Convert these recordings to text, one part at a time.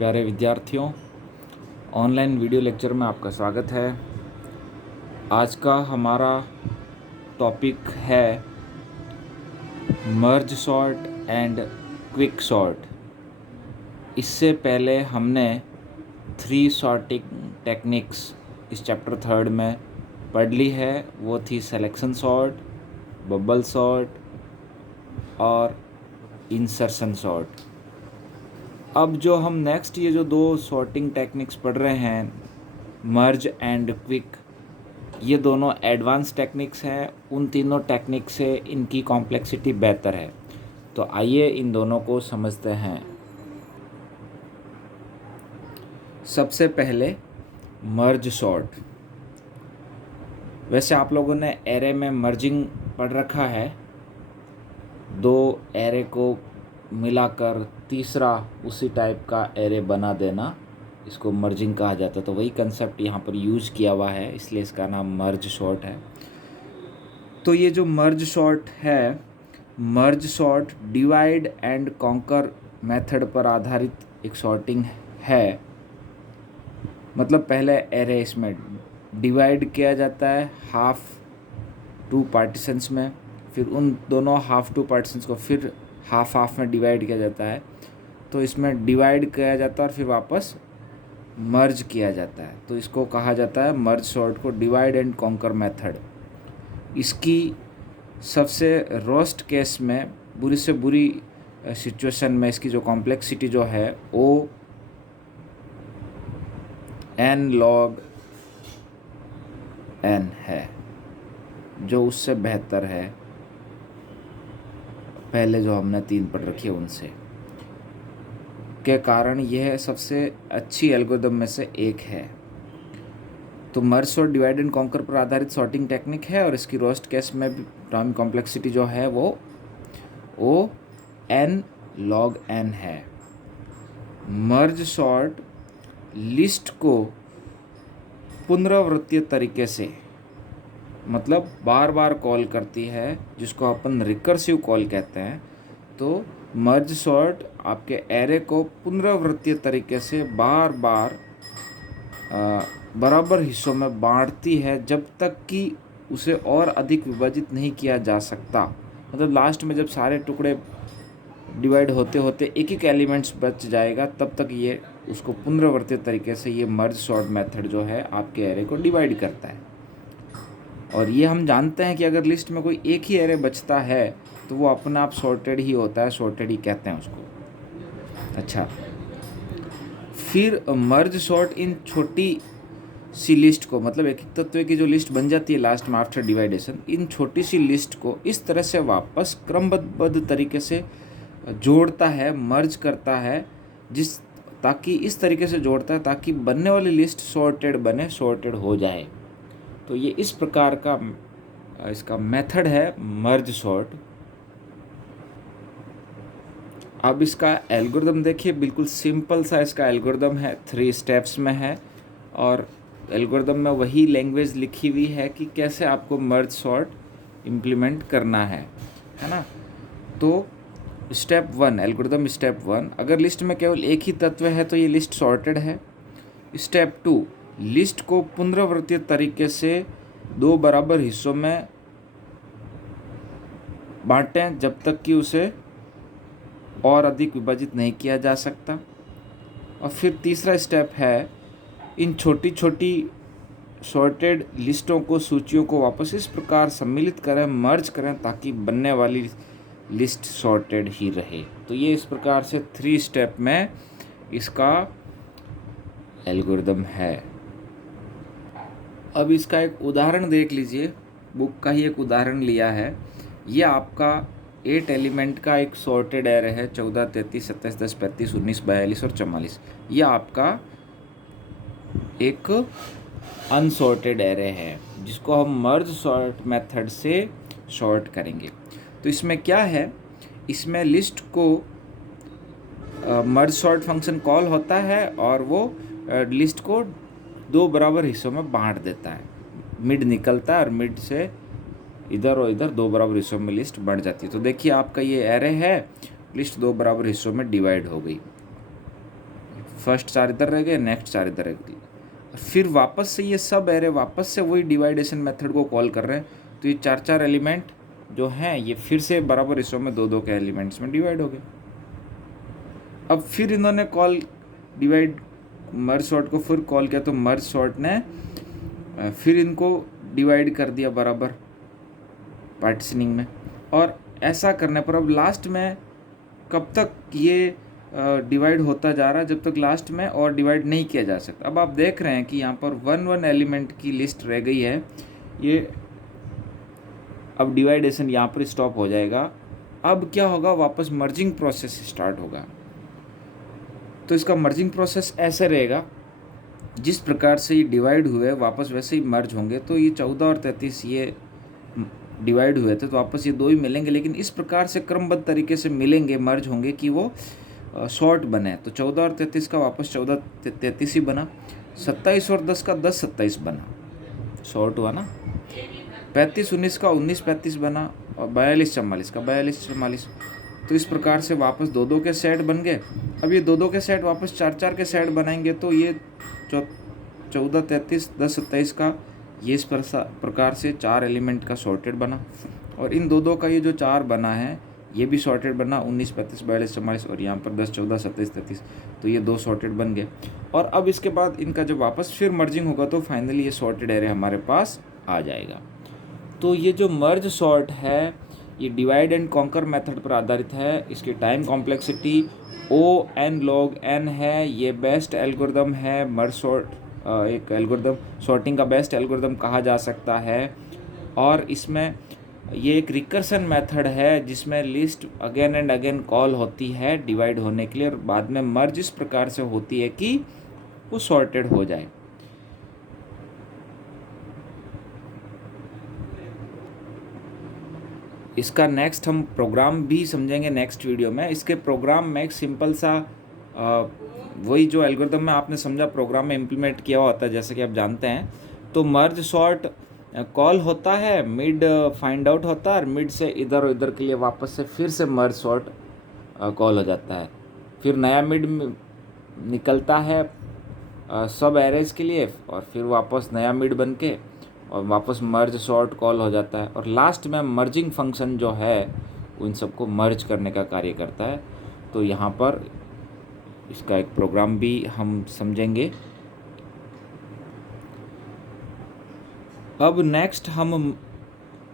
प्यारे विद्यार्थियों, online video lecture में आपका स्वागत है। आज का हमारा टॉपिक है merge sort and quick sort. इससे पहले हमने 3 सॉर्टिंग टेक्निक्स इस चैप्टर 3 में पढ़ ली है। वो थी सिलेक्शन सॉर्ट, बबल सॉर्ट और इंसर्शन सॉर्ट। अब जो हम नेक्स्ट ये जो 2 सॉर्टिंग टेक्निक्स पढ़ रहे हैं, मर्ज एंड क्विक, ये दोनों एडवांस टेक्निक्स हैं। उन तीनों टेक्निक से इनकी कॉम्प्लेक्सिटी बेहतर है। तो आइए इन दोनों को समझते हैं। सबसे पहले मर्ज सॉर्ट। वैसे आप लोगों ने एरे में मर्जिंग पढ़ रखा है, 2 एरे को मिलाकर तीसरा उसी टाइप का एरे बना देना, इसको मर्जिंग कहा जाता है। तो वही कंसेप्ट यहाँ पर यूज़ किया हुआ है, इसलिए इसका नाम मर्ज सॉर्ट है। तो ये जो मर्ज सॉर्ट है, merge sort divide and conquer method पर आधारित एक सॉर्टिंग है। मतलब पहले एरे इसमें डिवाइड किया जाता है हाफ 2 पार्टीशंस में, फिर उन दोनों हाफ 2 पार्टीशंस को फिर हाफ में डिवाइड किया जाता है। तो इसमें डिवाइड किया जाता है और फिर वापस मर्ज किया जाता है। तो इसको कहा जाता है मर्ज सॉर्ट को डिवाइड एंड कॉन्कर मेथड। इसकी सबसे रोस्ट केस में, बुरी से बुरी सिचुएशन में, इसकी जो कॉम्प्लेक्सिटी जो है वो n log n है, जो उससे बेहतर है पहले जो हमने 3 पढ़ रखी है उनसे के कारण यह सबसे अच्छी एल्गोरिदम में से एक है। तो merge sort divide and conquer पर आधारित सॉर्टिंग टेक्निक है और इसकी रोस्ट केस में भी टाइम कॉम्प्लेक्सिटी जो है वो n log n है। मर्ज सॉर्ट लिस्ट को पुनरावृत्तीय तरीके से, मतलब बार बार कॉल करती है, जिसको अपन रिकर्सिव कॉल कहते हैं। तो मर्ज सॉर्ट आपके एरे को पुनरावृत्तीय तरीके से बार बार बराबर हिस्सों में बांटती है जब तक कि उसे और अधिक विभाजित नहीं किया जा सकता। मतलब लास्ट में जब सारे टुकड़े डिवाइड होते होते एक एलिमेंट्स बच जाएगा, तब तक ये उसको पुनरावृत्तीय तरीके से ये मर्ज सॉर्ट मेथड जो है आपके एरे को डिवाइड करता है। और ये हम जानते हैं कि अगर लिस्ट में कोई एक ही एरे बचता है तो वो अपने आप सॉर्टेड ही होता है, सॉर्टेड ही कहते हैं उसको। अच्छा, फिर मर्ज सॉर्ट इन छोटी सी लिस्ट को, मतलब एक एक तत्व की जो लिस्ट बन जाती है लास्ट में आफ्टर डिवाइडेशन, इन छोटी सी लिस्ट को इस तरह से वापस क्रमबद्ध तरीके से जोड़ता है, मर्ज करता है, ताकि इस तरीके से जोड़ता है ताकि बनने वाली लिस्ट सॉर्टेड बने, सॉर्टेड हो जाए। तो ये इस प्रकार का इसका मेथड है मर्ज सॉर्ट। अब इसका एल्गोरिदम देखिए, बिल्कुल सिंपल सा इसका एल्गोरिदम है, 3 स्टेप्स में है और एल्गोरिदम में वही लैंग्वेज लिखी हुई है कि कैसे आपको मर्ज सॉर्ट इम्प्लीमेंट करना है ना। तो स्टेप 1, एल्गोरिदम स्टेप 1, अगर लिस्ट में केवल एक ही तत्व है तो ये लिस्ट सॉर्टेड है। स्टेप 2, लिस्ट को पुनरावृत्तीय तरीके से 2 बराबर हिस्सों में बांटें जब तक कि उसे और अधिक विभाजित नहीं किया जा सकता। और फिर तीसरा स्टेप है, इन छोटी छोटी सॉर्टेड लिस्टों को, सूचियों को वापस इस प्रकार सम्मिलित करें, मर्ज करें, ताकि बनने वाली लिस्ट सॉर्टेड ही रहे। तो ये इस प्रकार से 3 स्टेप में इसका एल्गोरिदम है। अब इसका एक उदाहरण देख लीजिए, बुक का ही एक उदाहरण लिया है। ये आपका 8 एलिमेंट का एक सॉर्टेड एरे है, 14, 33, 27, 10, 35, 19, 42 और 44। ये आपका एक अनसॉर्टेड एरे है जिसको हम मर्ज सॉर्ट मेथड से सॉर्ट करेंगे। तो इसमें क्या है, इसमें लिस्ट को मर्ज सॉर्ट फंक्शन कॉल होता है और वो लिस्ट को 2 बराबर हिस्सों में बांट देता है। मिड निकलता है और मिड से इधर और इधर 2 बराबर हिस्सों में लिस्ट बढ़ जाती है। तो देखिए आपका ये एरे है, लिस्ट 2 बराबर हिस्सों में डिवाइड हो गई। फर्स्ट 4 इधर रह गए, नेक्स्ट 4 इधर रह गए। फिर वापस से ये सब एरे वापस से वही डिवाइडेशन मेथड को कॉल कर रहे हैं, तो ये 4 एलिमेंट जो हैं ये फिर से बराबर हिस्सों में 2 के एलिमेंट्स में डिवाइड हो गए। अब फिर इन्होंने कॉल डिवाइड मर्ज सॉर्ट को फिर कॉल किया, तो मर्ज सॉर्ट ने फिर इनको डिवाइड कर दिया बराबर पार्टीशनिंग में। और ऐसा करने पर अब लास्ट में कब तक ये डिवाइड होता जा रहा है, जब तक लास्ट में और डिवाइड नहीं किया जा सकता। अब आप देख रहे हैं कि यहाँ पर 1 एलिमेंट की लिस्ट रह गई है, ये अब डिवाइडेशन यहाँ पर स्टॉप हो जाएगा। अब क्या होगा, वापस मर्जिंग प्रोसेस स्टार्ट होगा। तो इसका मर्जिंग प्रोसेस ऐसे रहेगा, जिस प्रकार से ये डिवाइड हुए वापस वैसे ही मर्ज होंगे। तो ये 14 और 33 ये डिवाइड हुए थे, तो वापस ये 2 ही मिलेंगे, लेकिन इस प्रकार से क्रमबद्ध तरीके से मिलेंगे, मर्ज होंगे कि वो शॉर्ट बने। तो 14 और 33 का वापस 14 33 ही बना, 27 और 10 का 10 27 बना, शॉर्ट हुआ ना। 35 19 का 19 35 बना, और 42 44 का 42 44। तो इस प्रकार से वापस 2 के सेट बन गए। अब ये 2 के सेट वापस 4 के सेट बनाएंगे, तो ये 14 33 10 27 का ये इस प्रकार से 4 एलिमेंट का सॉर्टेड बना। और इन 2 का ये जो 4 बना है ये भी सॉर्टेड बना, 19 35 42 44, और यहाँ पर 10 14 27 33। तो ये 2 सॉर्टेड बन गए। और अब इसके बाद इनका जब वापस फिर मर्जिंग होगा, तो फाइनली ये सॉर्टेड एरे हमारे पास आ जाएगा। तो ये जो मर्ज सॉर्ट है ये डिवाइड एंड कॉन्कर मेथड पर आधारित है। इसकी टाइम कॉम्प्लेक्सिटी O(n log n) है। ये बेस्ट एल्गोरिदम है, मर्ज सॉर्ट एक एल्गोरिदम सॉर्टिंग का बेस्ट एल्गोरिदम कहा जा सकता है। और इसमें ये एक रिकर्सन मेथड है, जिसमें list again and again call होती है डिवाइड होने के लिए, और बाद में मर्ज इस प्रकार से होती है कि वो सॉर्टेड हो जाए। इसका नेक्स्ट हम प्रोग्राम भी समझेंगे नेक्स्ट वीडियो में। इसके प्रोग्राम में एक सिंपल सा वही जो एल्गोरिदम में आपने समझा प्रोग्राम में इम्प्लीमेंट किया होता है, जैसे कि आप जानते हैं। तो मर्ज सॉर्ट कॉल होता है, मिड फाइंड आउट होता है, और मिड से इधर और इधर के लिए वापस से फिर से मर्ज सॉर्ट कॉल हो जाता है। फिर नया मिड निकलता है सब एरेज के लिए, और फिर वापस नया मिड बन के और वापस मर्ज सॉर्ट कॉल हो जाता है। और लास्ट में मर्जिंग फंक्शन जो है वो इन सबको मर्ज करने का कार्य करता है। तो यहाँ पर इसका एक प्रोग्राम भी हम समझेंगे। अब नेक्स्ट हम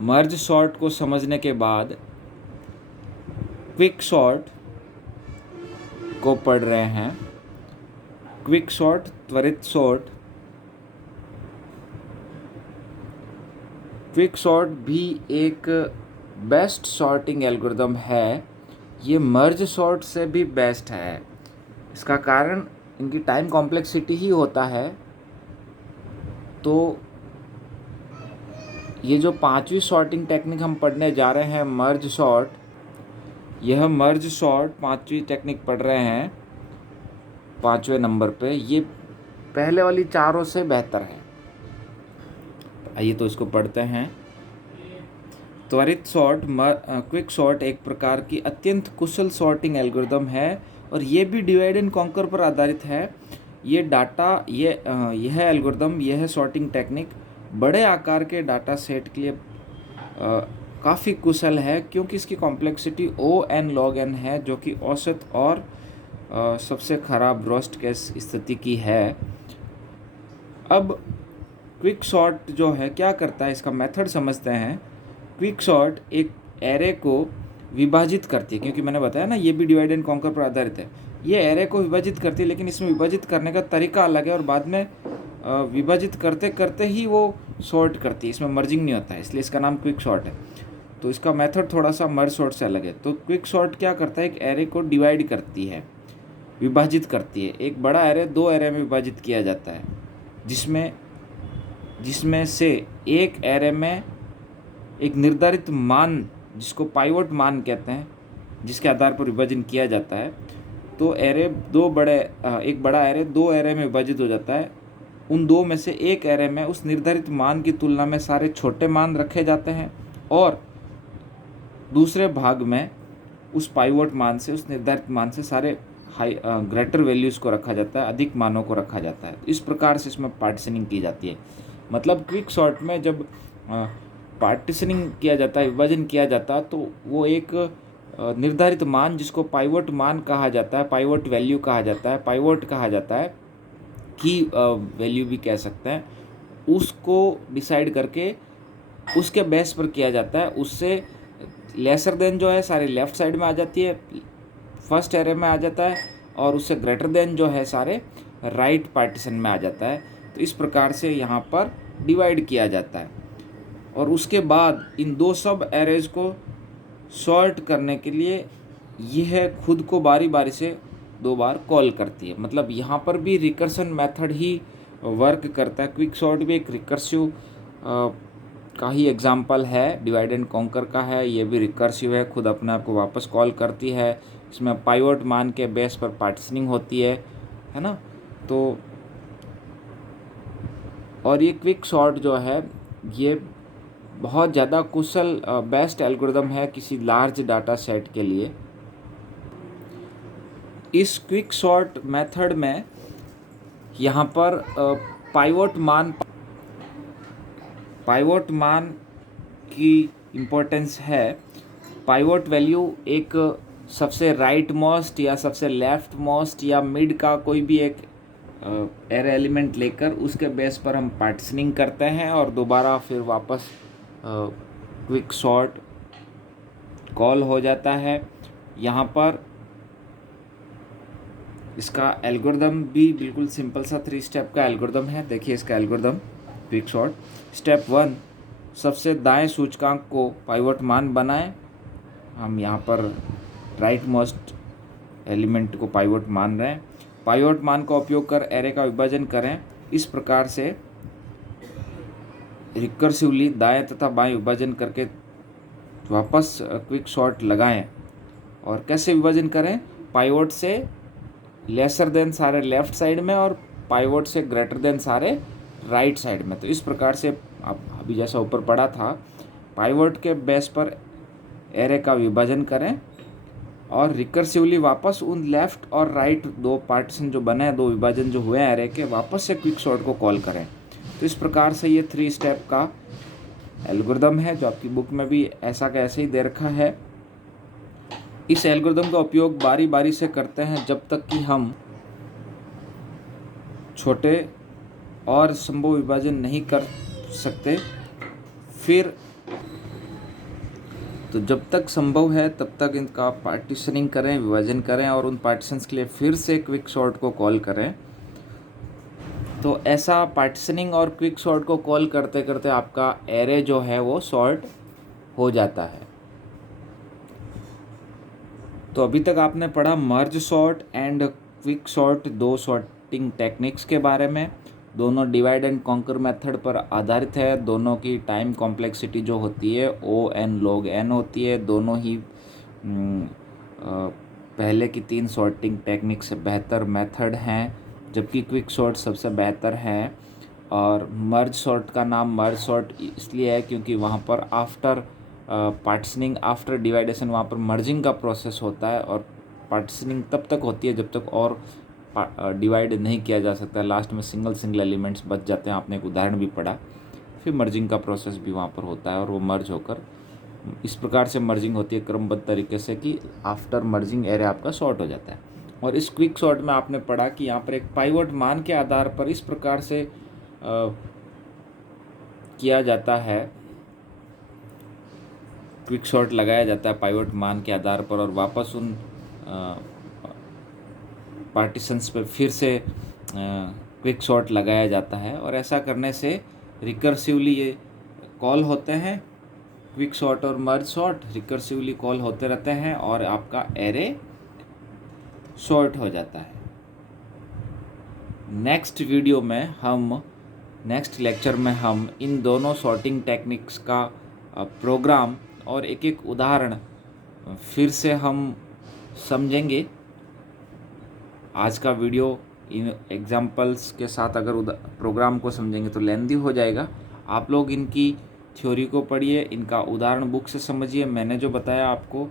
मर्ज सॉर्ट को समझने के बाद क्विक सॉर्ट को पढ़ रहे हैं। क्विक सॉर्ट, त्वरित सॉर्ट। क्विक सॉर्ट भी एक बेस्ट सॉर्टिंग एल्गोरिदम है। ये मर्ज सॉर्ट से भी बेस्ट है। इसका कारण इनकी टाइम कॉम्प्लेक्सिटी ही होता है। तो ये जो 5वीं सॉर्टिंग टेक्निक हम पढ़ने जा रहे हैं, मर्ज सॉर्ट, यह मर्ज सॉर्ट 5वीं टेक्निक पढ़ रहे हैं 5वें नंबर पे। ये पहले वाली चारों से बेहतर है। आइए तो इसको पढ़ते हैं। त्वरित सॉर्ट क्विक सॉर्ट एक प्रकार की अत्यंत कुशल सॉर्टिंग एल्गोरिदम है, और ये भी डिवाइड एंड कॉन्कर पर आधारित है। ये डाटा यह एल्गोरिदम, यह सॉर्टिंग टेक्निक बड़े आकार के डाटा सेट के लिए काफ़ी कुशल है, क्योंकि इसकी कॉम्प्लेक्सिटी O(n log n) है, जो कि औसत और सबसे ख़राब वर्स्ट केस स्थिति की है। अब क्विक सॉर्ट जो है क्या करता है, इसका मेथड समझते हैं। क्विक सॉर्ट एक एरे को विभाजित करती है, क्योंकि मैंने बताया ना ये भी डिवाइड एंड कॉन्कर पर आधारित है। ये एरे को विभाजित करती है, लेकिन इसमें विभाजित करने का तरीका अलग है, और बाद में विभाजित करते करते ही वो सॉर्ट करती है। इसमें मर्जिंग नहीं होता है, इसलिए इसका नाम क्विक सॉर्ट है। तो इसका मेथड थोड़ा सा मर्ज सॉर्ट से अलग है। तो क्विक सॉर्ट क्या करता है, एक एरे को डिवाइड करती है, विभाजित करती है। एक बड़ा एरे 2 एरे में विभाजित किया जाता है, जिसमें से एक एरे में एक निर्धारित मान, जिसको पाइवट मान कहते हैं, जिसके आधार पर विभाजन किया जाता है। तो एक बड़ा एरे 2 एरे में विभाजित हो जाता है। उन 2 में से एक एरे में उस निर्धारित मान की तुलना में सारे छोटे मान रखे जाते हैं, और दूसरे भाग में उस पाइवट मान से, उस निर्धारित मान से सारे ग्रेटर वैल्यूज़ को रखा जाता है, अधिक मानों को रखा जाता है। इस प्रकार से इसमें पार्टीशनिंग की जाती है। मतलब क्विक सॉर्ट में जब पार्टीशनिंग किया जाता है, विभाजन किया जाता है, तो वो एक निर्धारित मान जिसको पाइवट मान कहा जाता है, पाइवट वैल्यू कहा जाता है, पाइवट कहा जाता है, की वैल्यू भी कह सकते हैं, उसको डिसाइड करके उसके बेस पर किया जाता है। उससे लेसर देन जो है सारे लेफ़्ट साइड में आ जाती है, फर्स्ट एरे में आ जाता है, और उससे ग्रेटर देन जो है सारे राइट पार्टीशन में आ जाता है। तो इस प्रकार से यहाँ पर डिवाइड किया जाता है। और उसके बाद इन दो सब एरेज को सॉर्ट करने के लिए यह खुद को बारी बारी से 2 बार कॉल करती है। मतलब यहाँ पर भी रिकर्सन मेथड ही वर्क करता है। क्विक सॉर्ट भी एक रिकर्सिव का ही एग्जाम्पल है, डिवाइड एंड कॉन्कर का है, ये भी रिकर्सिव है, खुद अपने आप को वापस कॉल करती है। इसमें पाइवट मान के बेस पर पार्टीशनिंग होती है ना। तो और ये क्विक सॉर्ट जो है ये बहुत ज़्यादा कुशल बेस्ट एल्गोरिदम है किसी लार्ज डाटा सेट के लिए। इस क्विक सॉर्ट मेथड में यहाँ पर पाइवट मान की इम्पोर्टेंस है। पाइवट वैल्यू एक सबसे राइट मोस्ट या सबसे लेफ्ट मोस्ट या मिड का कोई भी एक एरे एलिमेंट लेकर उसके बेस पर हम पार्टीशनिंग करते हैं और दोबारा फिर वापस क्विक सॉर्ट कॉल हो जाता है। यहाँ पर इसका एल्गोरिदम भी बिल्कुल सिंपल सा 3 स्टेप का एल्गोरिदम है। देखिए इसका एल्गोरिदम क्विक सॉर्ट। स्टेप 1, सबसे दाएं सूचकांक को पाइवट मान बनाएं। हम यहाँ पर राइट मोस्ट एलिमेंट को पाइवट मान रहे हैं। पाइवट मान का उपयोग कर एरे का विभाजन करें। इस प्रकार से रिकर्सिवली दाएं तथा बाएं विभाजन करके वापस क्विक सॉर्ट लगाएं। और कैसे विभाजन करें? पाइवट से लेसर देन सारे लेफ्ट साइड में और पाइवट से ग्रेटर देन सारे राइट साइड में। तो इस प्रकार से आप अभी जैसा ऊपर पढ़ा था, पाइवट के बेस पर एरे का विभाजन करें और रिकर्सिवली वापस उन लेफ़्ट और राइट 2 पार्टीशन जो बने हैं, 2 विभाजन जो हुए हैं एरे के, वापस से क्विक सॉर्ट को कॉल करें। तो इस प्रकार से ये 3 स्टेप का एल्गोरिदम है जो आपकी बुक में भी ऐसा का ऐसे ही दे रखा है। इस एल्गोरिदम का उपयोग बारी बारी से करते हैं जब तक कि हम छोटे और संभव विभाजन नहीं कर सकते। फिर तो जब तक संभव है तब तक इनका पार्टीशनिंग करें, विभाजन करें और उन पार्टीशंस के लिए फिर से क्विक सॉर्ट को कॉल करें। तो ऐसा पार्टीशनिंग और क्विक सॉर्ट को कॉल करते करते आपका एरे जो है वो सॉर्ट हो जाता है। तो अभी तक आपने पढ़ा merge sort and quick sort, 2 sorting techniques के बारे में। दोनों डिवाइड एंड कॉन्कर मेथड पर आधारित है। दोनों की टाइम कॉम्प्लेक्सिटी जो होती है O(n) log n होती है। दोनों ही पहले की 3 सॉर्टिंग टेक्निक से बेहतर मेथड हैं, जबकि क्विक सॉर्ट सबसे बेहतर है। और मर्ज सॉर्ट का नाम मर्ज सॉर्ट इसलिए है क्योंकि वहाँ पर आफ्टर पार्टीशनिंग, आफ्टर डिवाइडेशन वहाँ पर मर्जिंग का प्रोसेस होता है और पार्टीशनिंग तब तक होती है जब तक और डिवाइड नहीं किया जा सकता। लास्ट में सिंगल एलिमेंट्स बच जाते हैं। आपने एक उदाहरण भी पढ़ा। फिर मर्जिंग का प्रोसेस भी वहाँ पर होता है और वो मर्ज होकर इस प्रकार से मर्जिंग होती है क्रमबद्ध तरीके से कि आफ्टर मर्जिंग एरे आपका सॉर्ट हो जाता है। और इस क्विक सॉर्ट में आपने पढ़ा कि यहाँ पर एक पाइवट मान के आधार पर इस प्रकार से किया जाता है, क्विक सॉर्ट लगाया जाता है पाइवट मान के आधार पर और वापस उन पार्टीशंस पे फिर से क्विक सॉर्ट लगाया जाता है। और ऐसा करने से रिकर्सिवली ये कॉल होते हैं, क्विक सॉर्ट और मर्ज सॉर्ट रिकर्सिवली कॉल होते रहते हैं और आपका एरे सॉर्ट हो जाता है। नेक्स्ट वीडियो में नेक्स्ट लेक्चर में हम इन दोनों सॉर्टिंग टेक्निक्स का प्रोग्राम और एक एक उदाहरण फिर से हम समझेंगे। आज का वीडियो इन एग्जाम्पल्स के साथ अगर प्रोग्राम को समझेंगे तो लेंदी हो जाएगा। आप लोग इनकी थ्योरी को पढ़िए, इनका उदाहरण बुक से समझिए, मैंने जो बताया आपको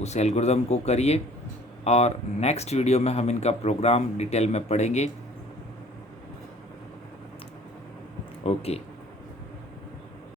उस एल्गोरिदम को करिए और नेक्स्ट वीडियो में हम इनका प्रोग्राम डिटेल में पढ़ेंगे। ओके।